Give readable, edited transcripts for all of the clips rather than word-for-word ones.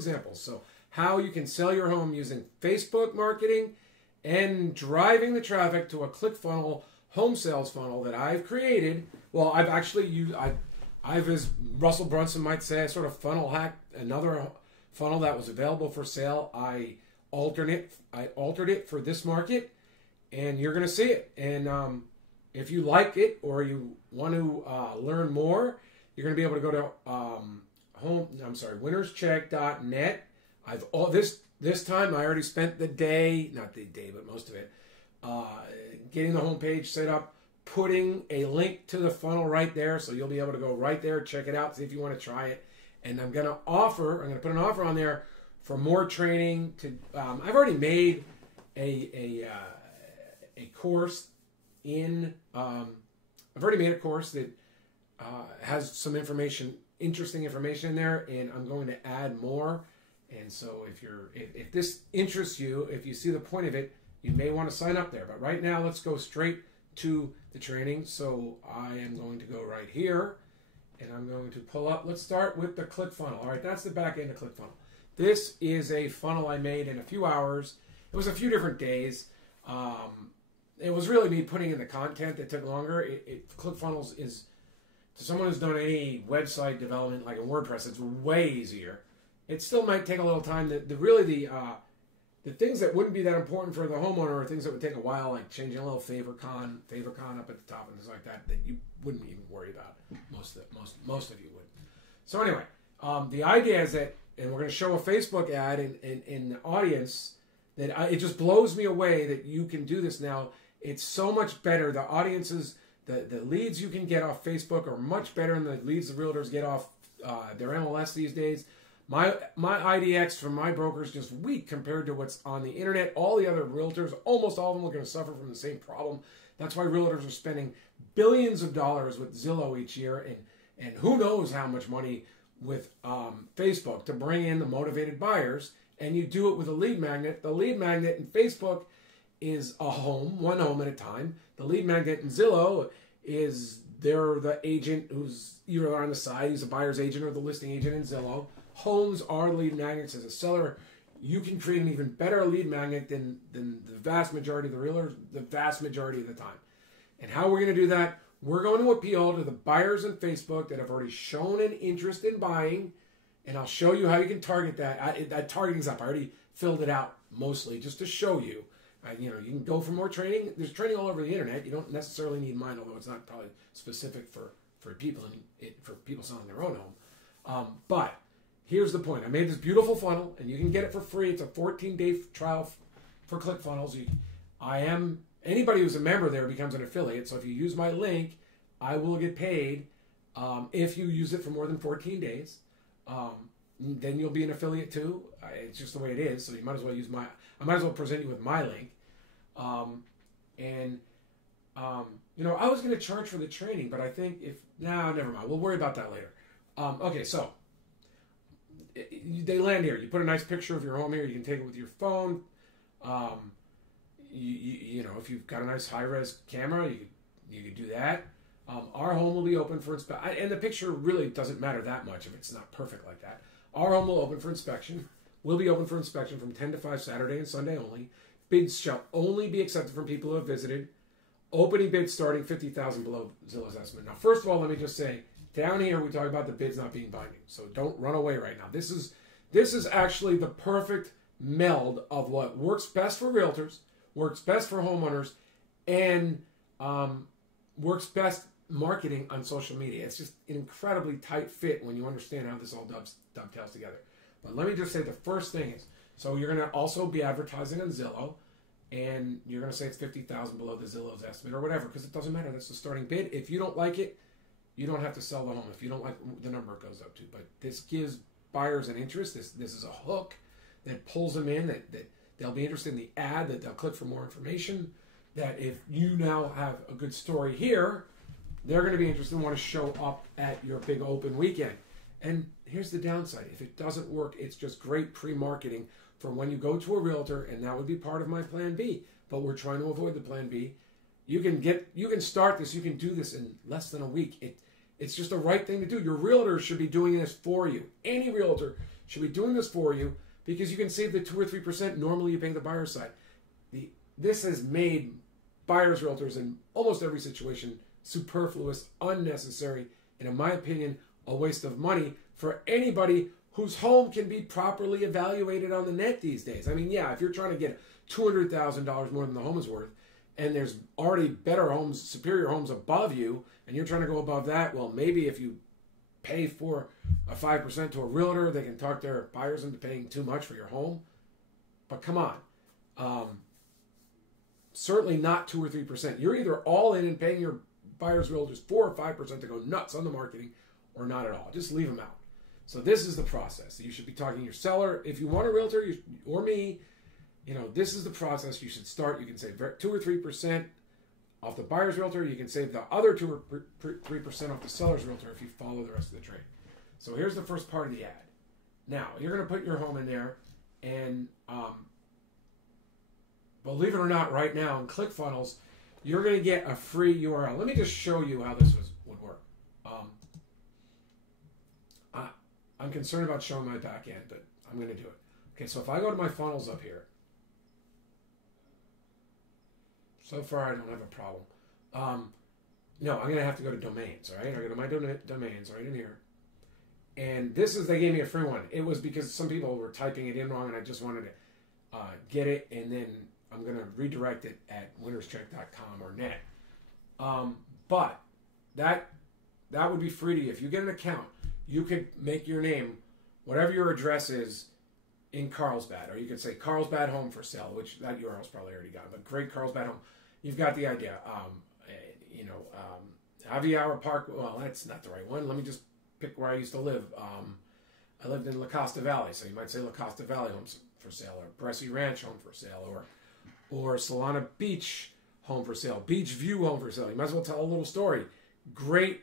examples. So how you can sell your home using Facebook marketing and driving the traffic to a ClickFunnels home sales funnel that I've created. Well, I've actually used, I've, as Russell Brunson might say, I sort of funnel hacked another funnel that was available for sale. I altered it for this market, and you're going to see it. And if you like it or you want to learn more, you're going to be able to go to winnerscheck.net. This time I already spent the day, not the day, but most of it, getting the homepage set up, putting a link to the funnel right there, so you'll be able to go right there, check it out, see if you want to try it. And I'm going to put an offer on there for more training. I've already made a course in. I've already made a course that has some interesting information in there, and I'm going to add more. And so if this interests you, if you see the point of it, you may want to sign up there. But right now, let's go straight to the training. So I am going to go right here, and I'm going to pull up. Let's start with the ClickFunnels. All right, that's the back end of ClickFunnels. This is a funnel I made in a few hours. It was a few different days. It was really me putting in the content that took longer. ClickFunnels is, to someone who's done any website development like in WordPress, it's way easier. It still might take a little time. The things that wouldn't be that important for the homeowner are things that would take a while, like changing a little favor con up at the top and things like that you wouldn't even worry about. Most of you would. So anyway, the idea is that, and we're going to show a Facebook ad in the audience, that it just blows me away that you can do this now. It's so much better. The audiences, the leads you can get off Facebook are much better than the leads the realtors get off their MLS these days. My IDX from my broker is just weak compared to what's on the internet. All the other realtors, almost all of them, are going to suffer from the same problem. That's why realtors are spending billions of dollars with Zillow each year, and who knows how much money with Facebook to bring in the motivated buyers. And you do it with a lead magnet. The lead magnet in Facebook is a home, one home at a time. The lead magnet in Zillow is they're the agent who's either on the side, he's a buyer's agent or the listing agent in Zillow. Homes are lead magnets. As a seller, you can create an even better lead magnet than the vast majority of the realtors, the vast majority of the time. And how we're going to do that, we're going to appeal to the buyers on Facebook that have already shown an interest in buying, and I'll show you how you can target that. That targeting's up. I already filled it out mostly just to show you. You can go for more training. There's training all over the internet. You don't necessarily need mine, although it's not probably specific for people for people selling their own home. But here's the point. I made this beautiful funnel, and you can get it for free. It's a 14-day trial for ClickFunnels. Anybody who's a member there becomes an affiliate. So if you use my link, I will get paid if you use it for more than 14 days. Then you'll be an affiliate too. It's just the way it is. So you might as well I might as well present you with my link. I was going to charge for the training, but I think never mind. We'll worry about that later. Okay, so they land here. You put a nice picture of your home here. You can take it with your phone. If you've got a nice high-res camera, you could do that. Our home will be open for inspection, and the picture really doesn't matter that much if it's not perfect like that. Our home will open for inspection. Will be open for inspection from 10 to 5 Saturday and Sunday only. Bids shall only be accepted from people who have visited. Opening bids starting $50,000 below Zillow's estimate. Now, first of all, let me just say, down here we talk about the bids not being binding, so don't run away right now. This is actually the perfect meld of what works best for realtors, works best for homeowners, and works best marketing on social media. It's just an incredibly tight fit when you understand how this all dovetails together. But let me just say the first thing is, so you're going to also be advertising on Zillow, and you're going to say it's $50,000 below the Zillow's estimate or whatever, because it doesn't matter. That's the starting bid. If you don't like it, you don't have to sell the home. If you don't like the number it goes up to. But this gives buyers an interest. This is a hook that pulls them in, that they'll be interested in the ad, that they'll click for more information, that if you now have a good story here, they're going to be interested and want to show up at your big open weekend. And here's the downside. If it doesn't work, it's just great pre-marketing for when you go to a realtor, and that would be part of my plan B. But we're trying to avoid the plan B. You can start this, you can do this in less than a week. It's just the right thing to do. Your realtor should be doing this for you. Any realtor should be doing this for you because you can save the 2 or 3% normally you pay the buyer side. This has made buyers realtors in almost every situation superfluous, unnecessary, and in my opinion, a waste of money for anybody whose home can be properly evaluated on the net these days. I mean, yeah, if you're trying to get $200,000 more than the home is worth, and there's already better homes, superior homes above you, and you're trying to go above that, well, maybe if you pay for a 5% to a realtor, they can talk their buyers into paying too much for your home. But come on. Certainly not 2 or 3%. You're either all in and paying your buyers realtors 4 or 5% to go nuts on the marketing, or not at all. Just leave them out. So this is the process. You should be talking to your seller. If you want a realtor, or me, this is the process you should start. You can save 2 or 3% off the buyer's realtor. You can save the other 2 or 3% off the seller's realtor if you follow the rest of the trade. So here's the first part of the ad. Now, you're going to put your home in there, and believe it or not, right now in ClickFunnels, you're going to get a free URL. Let me just show you how this would work. I'm concerned about showing my back end, but I'm going to do it. Okay, so if I go to my funnels up here, so far I don't have a problem. No, I'm going to have to go to domains, all right? I go to my domains right in here. And this is, they gave me a free one. It was because some people were typing it in wrong, and I just wanted to get it, and then I'm going to redirect it at winnerscheck.com or net. But that would be free to you. If you get an account, you could make your name, whatever your address is, in Carlsbad. Or you could say Carlsbad Home for Sale, which that URL's probably already gone. But great Carlsbad Home. You've got the idea. Aviara Park. Well, that's not the right one. Let me just pick where I used to live. I lived in La Costa Valley, so you might say La Costa Valley Homes for Sale, or Bressy Ranch Home for Sale, or Solana Beach Home for Sale, Beach View Home for Sale. You might as well tell a little story. Great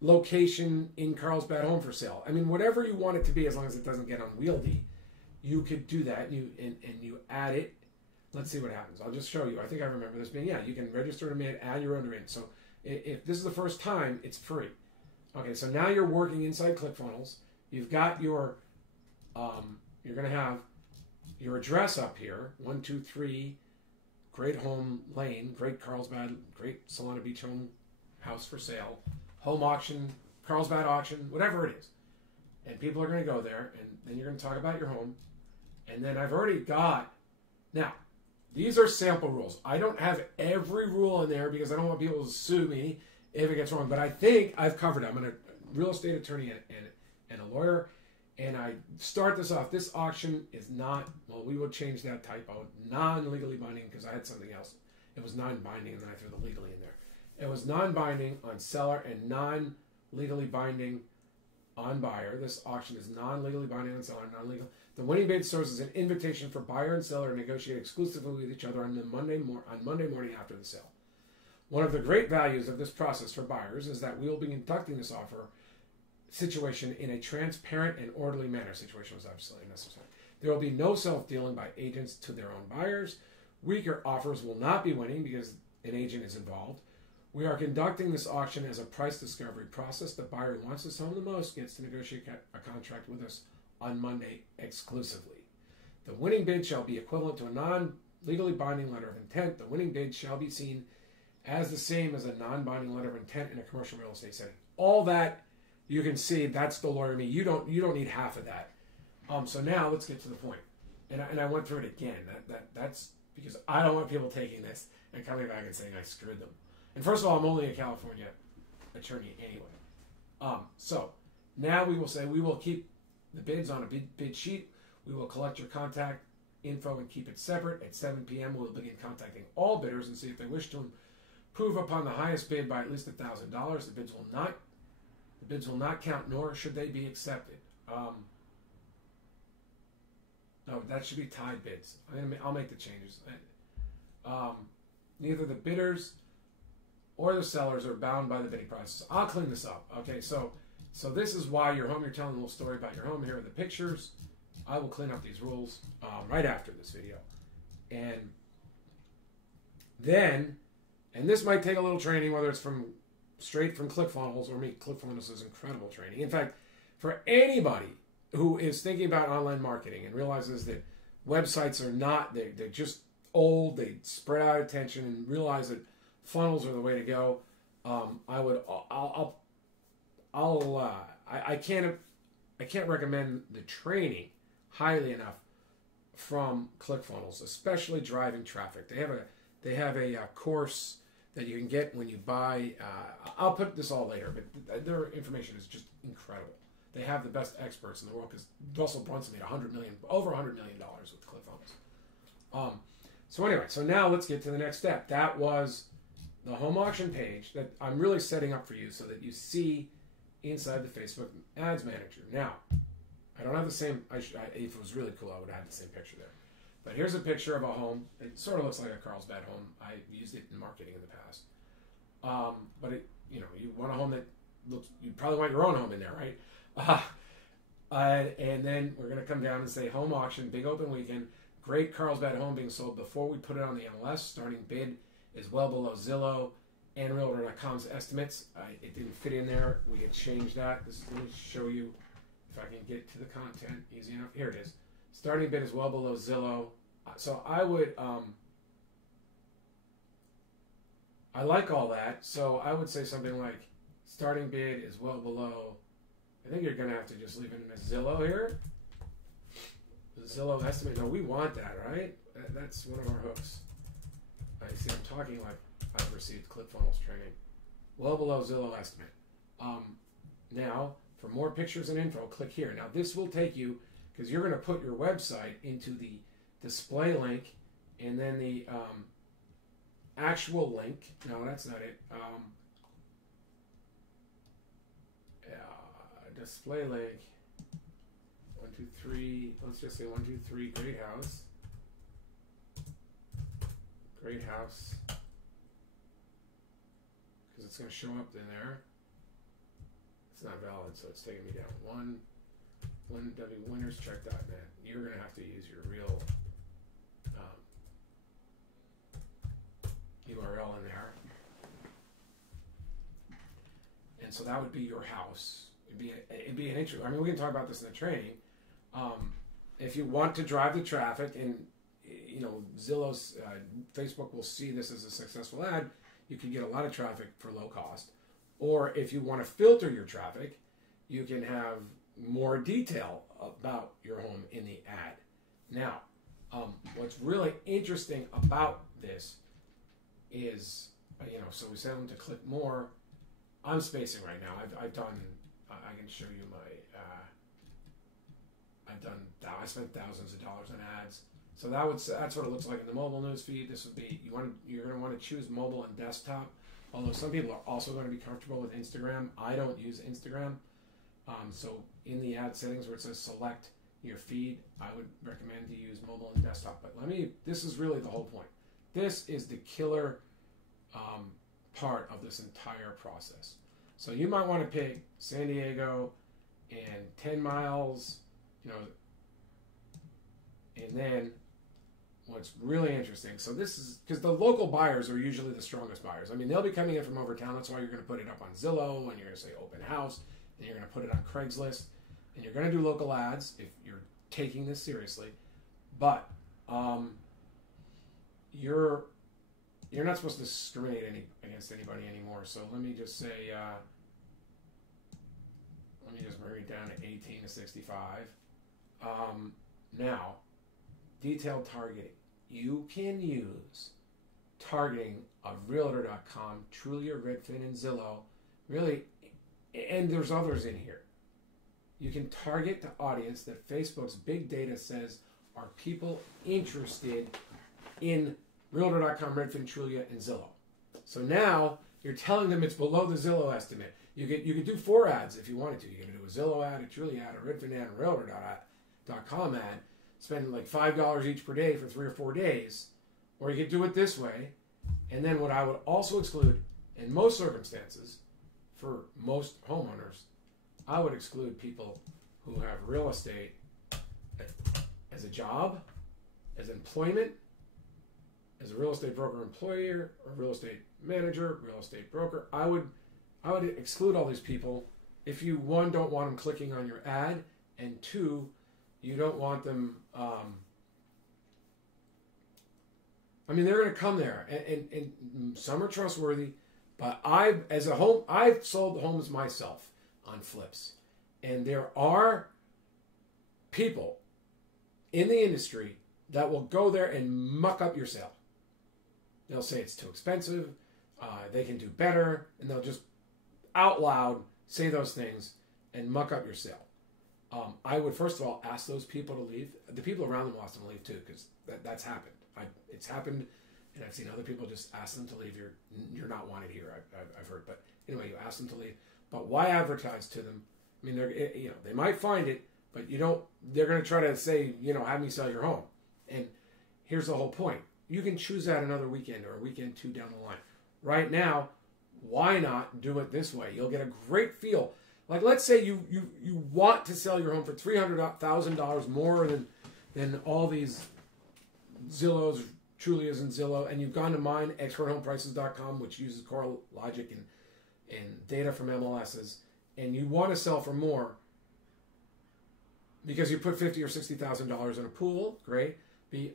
location in Carlsbad Home for Sale. I mean, whatever you want it to be, as long as it doesn't get unwieldy, you could do that. And you add it. Let's see what happens. I'll just show you. I think I remember this being, you can register to add your own domain. So if this is the first time, it's free. Okay, so now you're working inside ClickFunnels. You've got your, you're going to have your address up here, 123 Great Home Lane, Great Carlsbad, Great Solana Beach Home House for Sale, home auction, Carlsbad auction, whatever it is. And people are going to go there, and then you're going to talk about your home. And then I've already got, now, these are sample rules. I don't have every rule in there because I don't want people to sue me if it gets wrong. But I think I've covered it. I'm a real estate attorney and a lawyer. And I start this off. This auction is not, well, we will change that typo, non-legally binding, because I had something else. It was non-binding, and then I threw the legally in there. It was non-binding on seller and non-legally binding on buyer. This auction is non-legally binding on seller, non-legal. The winning bid serves as an invitation for buyer and seller to negotiate exclusively with each other on Monday morning after the sale. One of the great values of this process for buyers is that we will be conducting this offer situation in a transparent and orderly manner. Situation was absolutely necessary. There will be no self-dealing by agents to their own buyers. Weaker offers will not be winning because an agent is involved. We are conducting this auction as a price discovery process. The buyer who wants this home the most gets to negotiate a contract with us on Monday exclusively. The winning bid shall be equivalent to a non-legally binding letter of intent. The winning bid shall be seen as the same as a non-binding letter of intent in a commercial real estate setting. All that you can see, that's the lawyer me. You don't need half of that. So now let's get to the point. And I went through it again. That's because I don't want people taking this and coming back and saying I screwed them. And first of all, I'm only a California attorney anyway. So now we will say we will keep the bids on a bid sheet. We will collect your contact info and keep it separate. At 7 p.m. we'll begin contacting all bidders and see if they wish to improve upon the highest bid by at least $1,000. The bids will not count, nor should they be accepted. No, that should be tied bids. I'll make the changes. Neither the bidders or the sellers are bound by the bidding process. I'll clean this up. Okay, so this is why your home. You're telling a little story about your home. Here are the pictures. I will clean up these rules right after this video. And then, and this might take a little training, whether it's straight from ClickFunnels or me. ClickFunnels is incredible training. In fact, for anybody who is thinking about online marketing and realizes that websites are not, they're just old, they spread out attention, and realize that funnels are the way to go, I can't recommend the training highly enough from ClickFunnels, especially driving traffic. They have a course that you can get when you buy. I'll put this all later, but their information is just incredible. They have the best experts in the world because Russell Brunson made over $100 million with ClickFunnels. So anyway, so now let's get to the next step. That was the home auction page that I'm really setting up for you so that you see inside the Facebook Ads Manager. Now, I don't have the same. If it was really cool, I would have had the same picture there. But here's a picture of a home. It sort of looks like a Carlsbad home. I used it in marketing in the past. But you want a home that looks. You probably want your own home in there, right? And then we're going to come down and say home auction, big open weekend, great Carlsbad home being sold before we put it on the MLS. Starting bid is well below Zillow and Realtor.com's estimates. It didn't fit in there. We can change that. Let me show you if I can get to the content easy enough. Here it is. Starting bid is well below Zillow. So I would, I like all that. So I would say something like starting bid is well below. I think you're going to have to just leave it in a Zillow here. The Zillow estimate. No, we want that, right? That's one of our hooks. I see I'm talking like I've received ClickFunnels training. Well below Zillow estimate. Now, for more pictures and info, click here. Now, this will take you, because you're going to put your website into the display link and then the actual link. No, that's not it. Display link. 1, 2, 3. Let's just say 1, 2, 3. Great house. Great house. Because it's going to show up in there. It's not valid, so it's taking me down. winnerscheck.net. You're going to have to use your real URL in there. And so that would be your house. It'd be an intro. I mean, we can talk about this in the training. If you want to drive the traffic, and Zillow's Facebook will see this as a successful ad, you can get a lot of traffic for low cost. Or if you want to filter your traffic, you can have more detail about your home in the ad. Now, what's really interesting about this is, so we set them to click more. I'm spacing right now. I've done. I can show you my. I spent thousands of dollars on ads. So that's what it looks like in the mobile news feed. This would be you're going to want to choose mobile and desktop. Although some people are also going to be comfortable with Instagram. I don't use Instagram. So in the ad settings where it says select your feed, I would recommend to use mobile and desktop. But this is really the whole point. This is the killer part of this entire process. So you might want to pick San Diego and 10 miles, and then what's really interesting, so this is because the local buyers are usually the strongest buyers. I mean, they'll be coming in from over town. That's why you're going to put it up on Zillow, and you're going to say open house, and you're going to put it on Craigslist, and you're going to do local ads if you're taking this seriously. But you're not supposed to discriminate against anybody anymore. So let me just say, let me just bring it down to 18 to 65. Now, detailed targeting. You can use targeting of Realtor.com, Trulia, Redfin, and Zillow. Really, and there's others in here. You can target the audience that Facebook's big data says are people interested in Realtor.com, Redfin, Trulia, and Zillow. So now you're telling them it's below the Zillow estimate. You could do 4 ads if you wanted to. You could do a Zillow ad, a Trulia ad, a Redfin ad, a Realtor.com ad. Spend like $5 each per day for 3 or 4 days. Or you could do it this way. And then what I would also exclude, in most circumstances, for most homeowners, I would exclude people who have real estate as a job, as employment, as a real estate broker employer, or real estate manager, real estate broker. I would exclude all these people if you, one, don't want them clicking on your ad, and two, you don't want them. I mean, they're going to come there, and some are trustworthy, but I've sold homes myself on flips, and there are people in the industry that will go there and muck up your sale. They'll say it's too expensive, they can do better, and they'll just out loud say those things and muck up your sale. I would first of all ask those people to leave. The people around them will ask them to leave too, because that's happened. It's happened, and I've seen other people just ask them to leave. You're not wanted here. I've heard, but anyway, you ask them to leave. But why advertise to them? I mean, they might find it, but you don't. They're going to try to say, have me sell your home. And here's the whole point: you can choose that another weekend or a weekend two down the line. Right now, why not do it this way? You'll get a great feel. Like, let's say you want to sell your home for $300,000 more than all these Zillows, Trulias, and Zillow, and you've gone to mine, experthomeprices.com, which uses core logic and data from MLSs, and you want to sell for more because you put $50,000 or $60,000 in a pool. Great,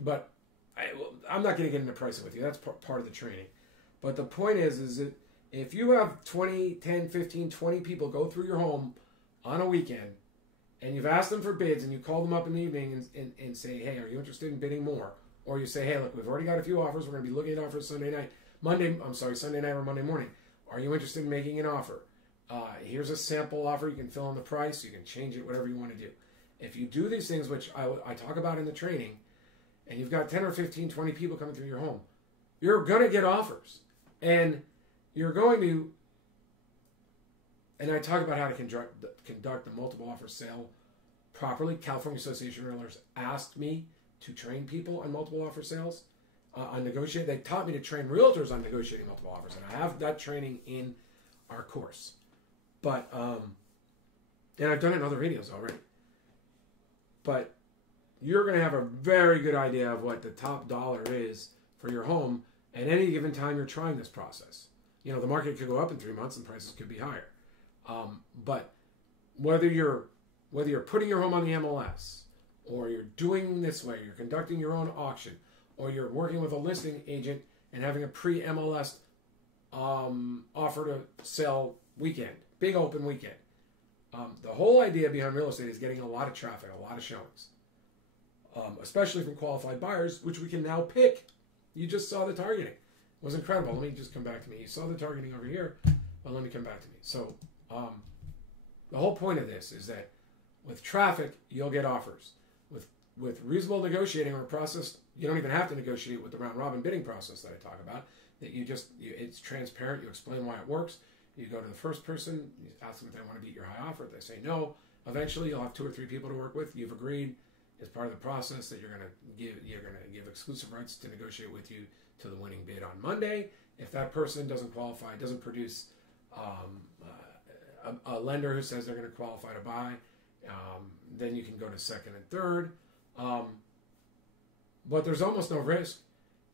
but I'm not going to get into pricing with you. That's part of the training. But the point is that if you have 10, 15, 20 people go through your home on a weekend, and you've asked them for bids, and you call them up in the evening and say, hey, are you interested in bidding more? Or you say, hey, look, we've already got a few offers. We're going to be looking at offers Sunday night or Monday morning. Are you interested in making an offer? Here's a sample offer. You can fill in the price. You can change it, whatever you want to do. If you do these things, which I talk about in the training, and you've got 10 or 15, 20 people coming through your home, you're going to get offers. And you're going to, and I talk about how to conduct the multiple offer sale properly. California Association of Realtors asked me to train people on multiple offer sales, on negotiate. They taught me to train realtors on negotiating multiple offers, and I have that training in our course. But, and I've done it in other videos already. But you're going to have a very good idea of what the top dollar is for your home at any given time you're trying this process. The market could go up in 3 months and prices could be higher. But whether you're putting your home on the MLS, or you're doing this way, you're conducting your own auction, or you're working with a listing agent and having a pre-MLS offer to sell weekend, big open weekend. The whole idea behind real estate is getting a lot of traffic, a lot of showings, especially from qualified buyers, which we can now pick. You just saw the targeting. It was incredible. Let me just come back to me. You saw the targeting over here, but let me come back to me. So the whole point of this is that with traffic, you'll get offers. With reasonable negotiating or a process, you don't even have to negotiate with the round robin bidding process that I talk about. That it's transparent. You explain why it works. You go to the first person, you ask them if they want to beat your high offer. If they say no, eventually you'll have 2 or 3 people to work with. You've agreed as part of the process that you're going to give exclusive rights to negotiate with you to the winning bid on Monday. If that person doesn't qualify, doesn't produce a lender who says they're going to qualify to buy, then you can go to second and third. But there's almost no risk,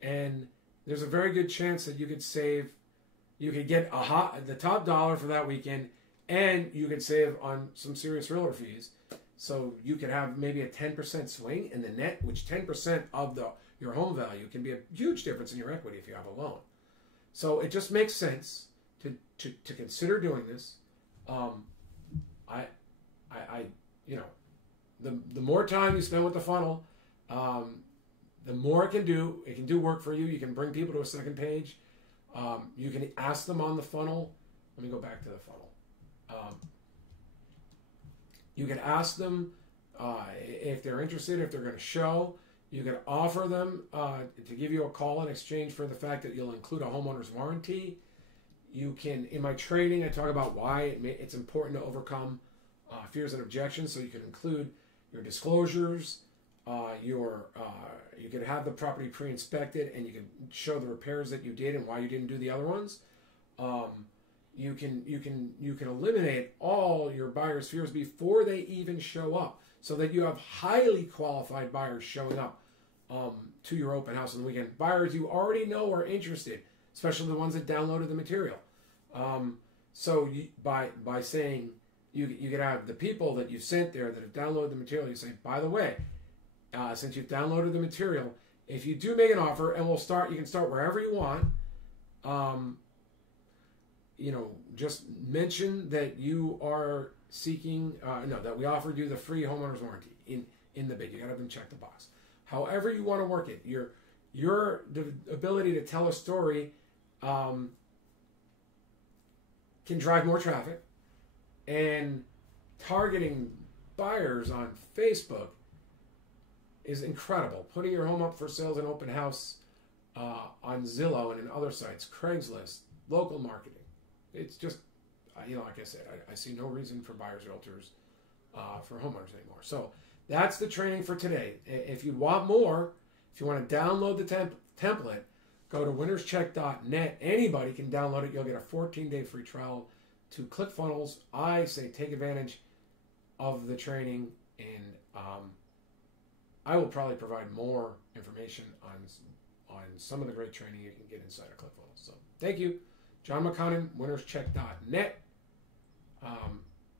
and there's a very good chance that you could get the top dollar for that weekend, and you could save on some serious realtor fees. So you could have maybe a 10% swing in the net, which 10% of your home value can be a huge difference in your equity if you have a loan. So it just makes sense to consider doing this. The more time you spend with the funnel, the more it can do. It can do work for you. You can bring people to a second page. You can ask them on the funnel. Let me go back to the funnel. You can ask them if they're interested, if they're going to show. You can offer them to give you a call in exchange for the fact that you'll include a homeowner's warranty. You can, in my training, I talk about why it's important to overcome fears and objections. So you can include your disclosures, you can have the property pre-inspected, and you can show the repairs that you did and why you didn't do the other ones. You can eliminate all your buyers' fears before they even show up, so that you have highly qualified buyers showing up to your open house on the weekend. Buyers you already know are interested, especially the ones that downloaded the material. So by saying, you can have the people that you sent there that have downloaded the material. You say, by the way, since you've downloaded the material, if you do make an offer, and you can start wherever you want. Just mention that you are seeking, that we offered you the free homeowner's warranty in the bid. You got to have them check the box. However you want to work it, your ability to tell a story can drive more traffic, and targeting buyers on Facebook is incredible. Putting your home up for sales and open house on Zillow and in other sites, Craigslist, local marketing. It's just, like I said, I see no reason for buyers, realtors, for homeowners anymore. So that's the training for today. If you want more, if you want to download the template, go to winnerscheck.net. Anybody can download it. You'll get a 14-day free trial to ClickFunnels. I say take advantage of the training, and I will probably provide more information on some of the great training you can get inside of ClickFunnels. So thank you. John McConnin, winnerscheck.net.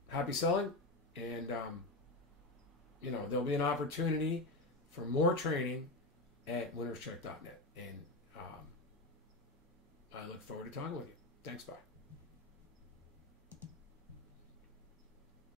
Happy selling, and there'll be an opportunity for more training at winnerscheck.net, and I look forward to talking with you. Thanks, bye.